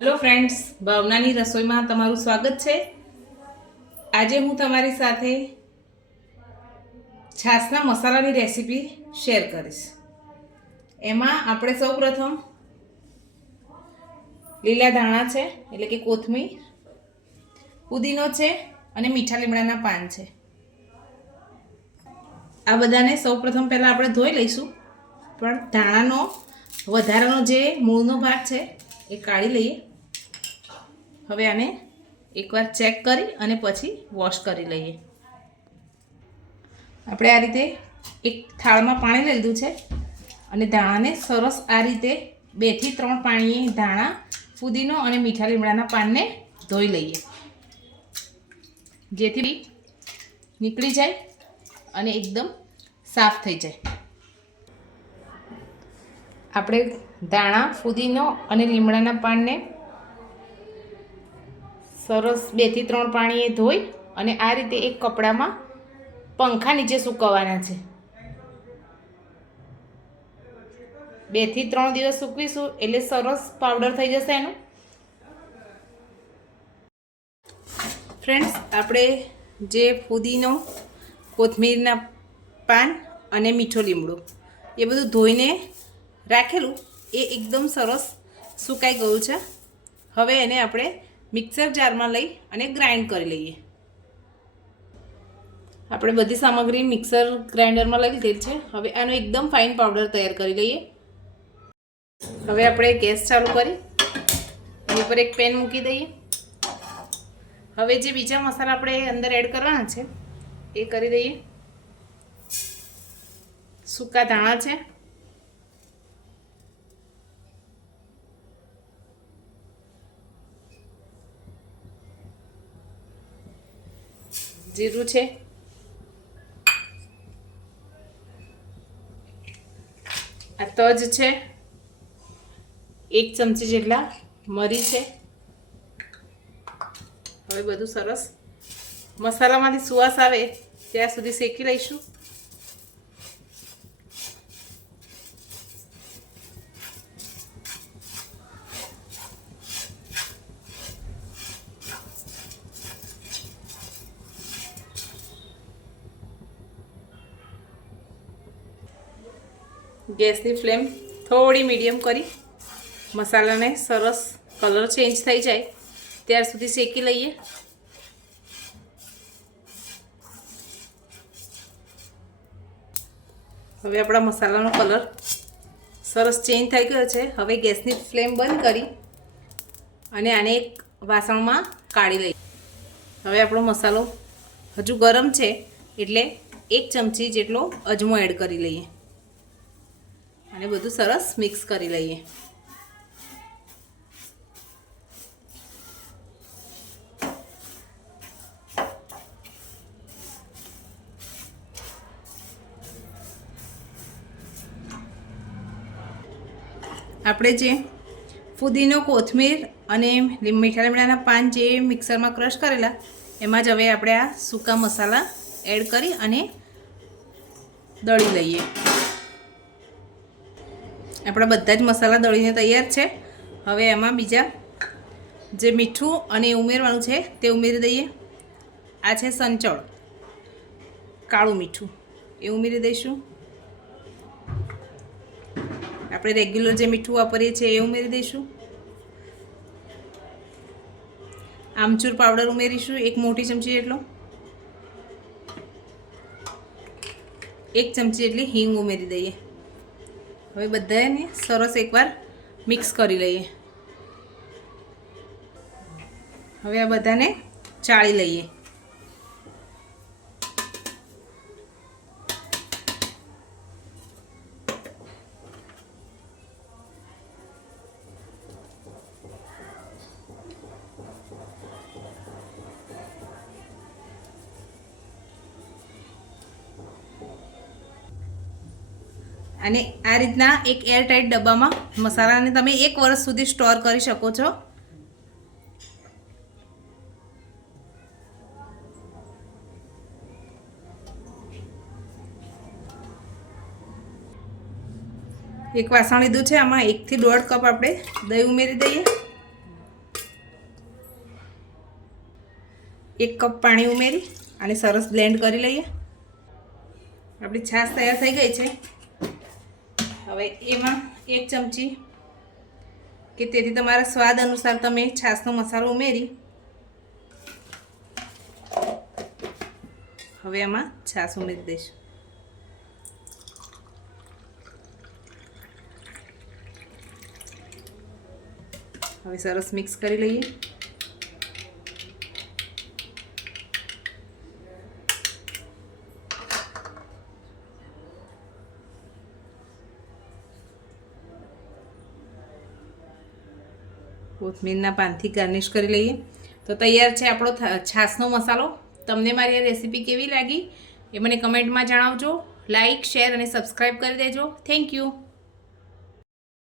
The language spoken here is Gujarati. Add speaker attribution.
Speaker 1: હેલો ફ્રેન્ડ્સ ભાવનાની રસોઈમાં તમારું સ્વાગત છે. આજે હું તમારી સાથે છાશના મસાલાની રેસીપી શેર કરીશ. એમાં આપણે સૌ પ્રથમ લીલા ધાણા છે, એટલે કે કોથમીર, પુદીનો છે અને મીઠા લીમડાના પાન છે. આ બધાને સૌ પ્રથમ પહેલાં આપણે ધોઈ લઈશું. પણ ધાણાનો વધારાનો જે મૂળનો ભાગ છે, એ કાઢી લઈએ. હવે આને એકવાર ચેક કરી અને પછી વોશ કરી લઈએ. આપણે આ રીતે એક થાળમાં પાણી લઈ લીધું છે અને ધાણાને સરસ આ રીતે બેથી ત્રણ પાણીએ ધાણા, ફુદીનો અને મીઠા લીમડાના પાનને ધોઈ લઈએ. જેથી નીકળી જાય અને એકદમ સાફ થઈ જાય. આપણે ધાણા, ફુદીનો અને લીમડાના પાનને સરસ બેથી ત્રણ પાણીએ ધોઈ અને આ રીતે એક કપડામાં પંખા નીચે સૂકવવાના છે. બેથી ત્રણ દિવસ સૂકવીશું એટલે સરસ પાવડર થઈ જશે એનો. ફ્રેન્ડ્સ, આપણે જે ફુદીનો કોથમીરના પાન અને મીઠો લીમડો એ બધું ધોઈને રાખેલું, એ એકદમ સરસ સુકાઈ ગયું છે. હવે એને આપણે મિક્સર જારમાં લઈ અને ગ્રાઇન્ડ કરી લઈએ. આપણે બધી સામગ્રી મિક્સર ગ્રાઇન્ડરમાં લઈ લીધેલ છે. હવે આનો એકદમ ફાઇન પાવડર તૈયાર કરી લઈએ. હવે આપણે ગેસ ચાલુ કરી. એની પર એક પેન મૂકી દઈએ. હવે જે બીજા મસાલા આપણે અંદર એડ કરવાના છે, એ કરી દઈએ. સૂકા ધાણા છે. જીરું છે. આ તજ છે. એક ચમચી જેટલા મરી છે. હવે બધું સરસ. મસાલામાંથી સુવાસ આવે, ત્યાં સુધી શેકી લઈશું. ગેસની ફ્લેમ થોડી મીડિયમ કરી. મસાલાને સરસ કલર ચેન્જ થઈ જાય. ત્યાર સુધી શેકી લઈએ. હવે આપણા મસાલાનો કલર સરસ ચેન્જ થઈ ગયો છે. હવે ગેસની ફ્લેમ બંધ કરી અને આને એક વાસણમાં કાઢી લઈએ. હવે આપણો મસાલો હજુ ગરમ છે એટલે એક ચમચી જેટલો અજમો એડ કરી લઈએ. અને બધું સરસ મિક્સ કરી લઈએ. આપણે જે ફુદીનો કોથમીર અને મીઠા લીમડાના પાન જે મિક્સરમાં ક્રશ કરેલા, એમાં જ હવે આપણે આ સૂકા મસાલા એડ કરી અને દળી લઈએ. આપણા બધા જ મસાલા દળીને તૈયાર છે. હવે એમાં બીજા જે મીઠું અને ઉમેરવાનું છે તે ઉમેરી દઈએ. આ છે સંચળ. કાળું મીઠું. એ ઉમેરી દઈશું. આપણે રેગ્યુલર જે મીઠું વાપરીએ છીએ એ ઉમેરી દઈશું. આમચૂર પાવડર ઉમેરીશું, એક મોટી ચમચી જેટલો. એક ચમચી જેટલી હિંગ ઉમેરી દઈએ. હવે બધાને સરસ એકવાર મિક્સ કરી લઈએ. હવે આ બધાને ચાળી લઈએ. અને આ રીતના એક એરટાઈટ ડબ્બામાં મસાલાને તમે એક વર્ષ સુધી સ્ટોર કરી શકો છો. એક વાસણ લીધું છે, આમાં એકથી દોઢ કપ આપણે દહીં ઉમેરી દઈએ. એક કપ પાણી ઉમેરી અને સરસ બ્લેન્ડ કરી લઈએ. આપણી છાશ તૈયાર થઈ ગઈ છે. હવે એમાં એક ચમચી કે તેથી તમારા સ્વાદ અનુસાર તમે છાશનો મસાલો ઉમેરી. હવે એમાં છાશ ઉમેરી દઈશું. હવે સરસ મિક્સ કરી લઈએ. કોથમીરના પાનથી ગાર્નિશ કરી લઈએ. તો તૈયાર છે આપણો છાશનો મસાલો. તમને મારી આ રેસીપી કેવી લાગી એ મને કમેન્ટમાં જણાવજો. લાઇક શેર અને સબસ્ક્રાઈબ કરી દેજો. Thank you.